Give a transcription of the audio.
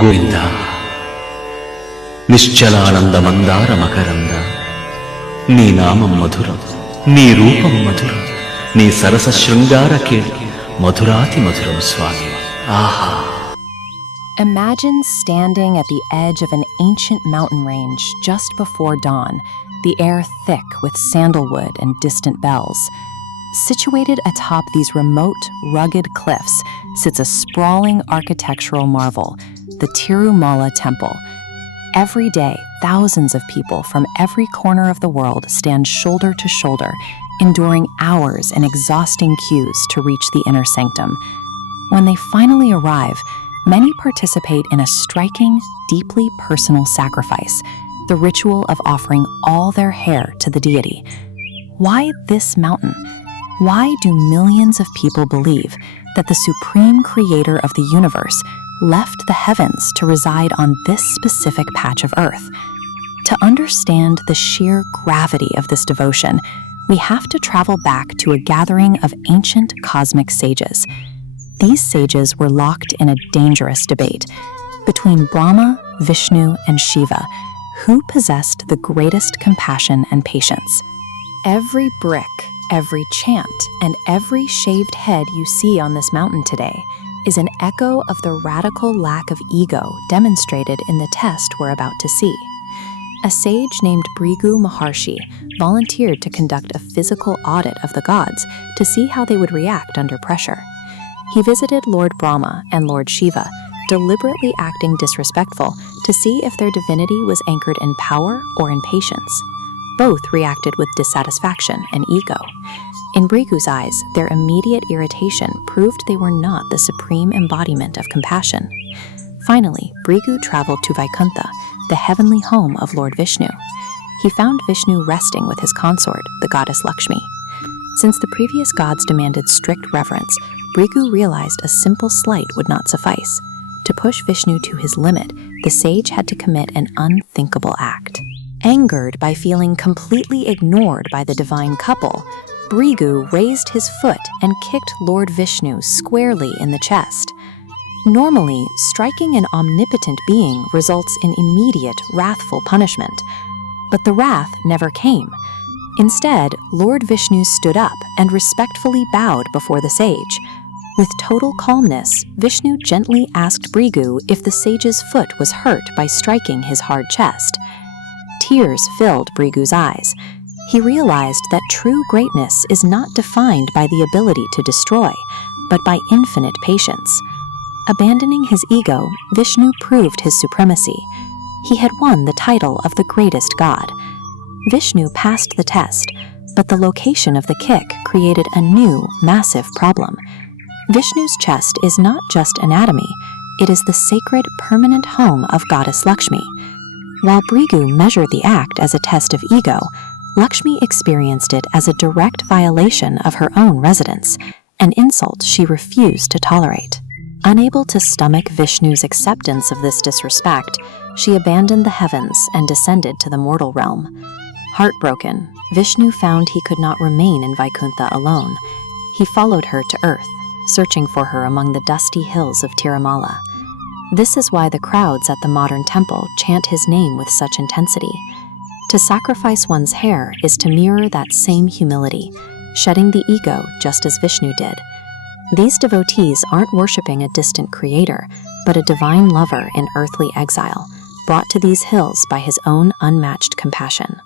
Govinda, నిశ్చలానంద మందార మకరంద, నీ నామం మధురం, నీ రూపం మధురం, నీ సరస శృంగార కేళి మధురాతి మధురం స్వామి. ఆహా. Imagine standing at the edge of an ancient mountain range just before dawn, the air thick with sandalwood and distant bells. Situated atop these remote, rugged cliffs sits a sprawling architectural marvel, the Tirumala temple. Every day, thousands of people from every corner of the world stand shoulder to shoulder, enduring hours and exhausting queues to reach the inner sanctum. When they finally arrive, many participate in a striking, deeply personal sacrifice, the ritual of offering all their hair to the deity. Why this mountain? Why do millions of people believe that the supreme creator of the universe left the heavens to reside on this specific patch of earth? To understand the sheer gravity of this devotion, we have to travel back to a gathering of ancient cosmic sages. These sages were locked in a dangerous debate between Brahma, Vishnu, and Shiva, who possessed the greatest compassion and patience. Every brick, every chant, and every shaved head you see on this mountain today is an echo of the radical lack of ego demonstrated in the test we're about to see. A sage named Bhrigu Maharshi volunteered to conduct a physical audit of the gods to see how they would react under pressure. He visited Lord Brahma and Lord Shiva, deliberately acting disrespectful to see if their divinity was anchored in power or in patience. Both reacted with dissatisfaction and ego. In Bhrigu's eyes, their immediate irritation proved they were not the supreme embodiment of compassion. Finally, Bhrigu traveled to Vaikuntha, the heavenly home of Lord Vishnu. He found Vishnu resting with his consort, the Goddess Lakshmi. Since the previous gods demanded strict reverence, Bhrigu realized a simple slight would not suffice. To push Vishnu to his limit, the sage had to commit an unthinkable act. Angered by feeling completely ignored by the divine couple, Bhrigu raised his foot and kicked Lord Vishnu squarely in the chest. Normally, striking an omnipotent being results in immediate, wrathful punishment. But the wrath never came. Instead, Lord Vishnu stood up and respectfully bowed before the sage. With total calmness, Vishnu gently asked Bhrigu if the sage's foot was hurt by striking his hard chest. Tears filled Bhrigu's eyes. He realized that true greatness is not defined by the ability to destroy, but by infinite patience. Abandoning his ego, Vishnu proved his supremacy. He had won the title of the greatest god. Vishnu passed the test, but the location of the kick created a new, massive problem. Vishnu's chest is not just anatomy, it is the sacred, permanent home of Goddess Lakshmi. While Bhrigu measured the act as a test of ego, Lakshmi experienced it as a direct violation of her own residence, an insult she refused to tolerate. Unable to stomach Vishnu's acceptance of this disrespect, she abandoned the heavens and descended to the mortal realm. Heartbroken, Vishnu found he could not remain in Vaikuntha alone. He followed her to earth, searching for her among the dusty hills of Tirumala. This is why the crowds at the modern temple chant his name with such intensity. To sacrifice one's hair is to mirror that same humility, shedding the ego just as Vishnu did. These devotees aren't worshipping a distant creator, but a divine lover in earthly exile, brought to these hills by his own unmatched compassion.